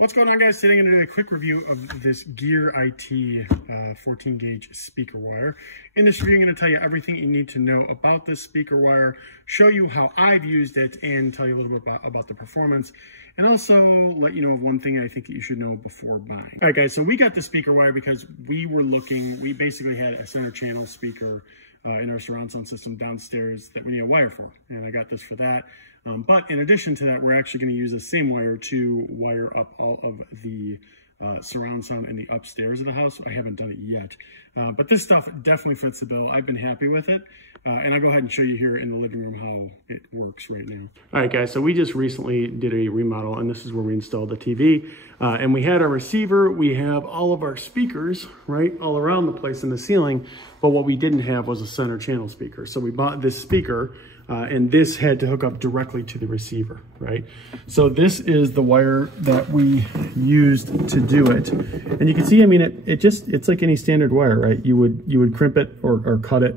What's going on, guys? Today I'm going to do a quick review of this GearIT 14 gauge speaker wire. In this review, I'm going to tell you everything you need to know about this speaker wire, show you how I've used it, and tell you a little bit about the performance, and also let you know of one thing I think that you should know before buying. All right, guys, so we got the speaker wire because we basically had a center channel speaker in our surround sound system downstairs that we need a wire for, and I got this for that. But in addition to that, we're actually going to use the same wire to wire up all of the surround sound in the upstairs of the house. I haven't done it yet, but this stuff definitely fits the bill. I've been happy with it, and I'll go ahead and show you here in the living room how it works right now. All right, guys, so we just recently did a remodel, and this is where we installed the TV, and we had our receiver. We have all of our speakers, right, all around the place in the ceiling, but what we didn't have was a center channel speaker. So we bought this speaker, and this had to hook up directly to the receiver, right? So this is the wire that we used to do it. And you can see, I mean, it's like any standard wire, right? You would crimp it or cut it,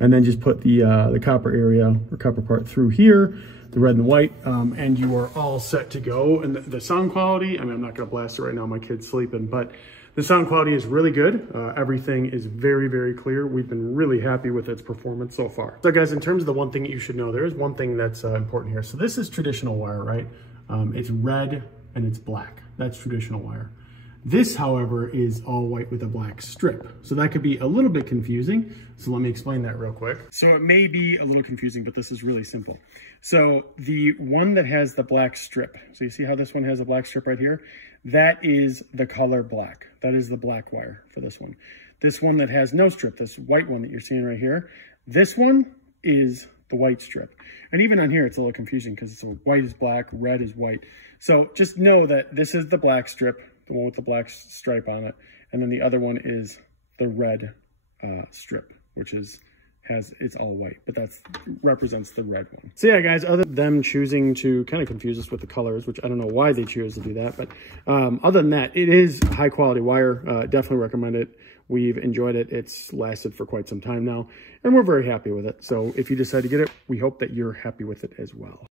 and then just put the copper area or copper part through here, the red and the white, and you are all set to go. And the sound quality, I mean, I'm not gonna blast it right now, my kid's sleeping, but the sound quality is really good. Everything is very, very clear. We've been really happy with its performance so far. So guys, in terms of the one thing that you should know, there is one thing that's important here. So this is traditional wire, right? It's red and it's black. That's traditional wire. This, however, is all white with a black strip. So that could be a little bit confusing. So let me explain that real quick. So it may be a little confusing, but this is really simple. So the one that has the black strip, so you see how this one has a black strip right here? That is the color black. That is the black wire for this one. This one that has no strip, this white one that you're seeing right here, this one is the white strip. And even on here, it's a little confusing because it's white is black, red is white. So just know that this is the black strip, the one with the black stripe on it, and then the other one is the red strip, which it's all white, but that represents the red one. So yeah, guys, other than them choosing to kind of confuse us with the colors, which I don't know why they choose to do that, but other than that, it is high quality wire. Definitely recommend it. We've enjoyed it. It's lasted for quite some time now, and we're very happy with it. So if you decide to get it, we hope that you're happy with it as well.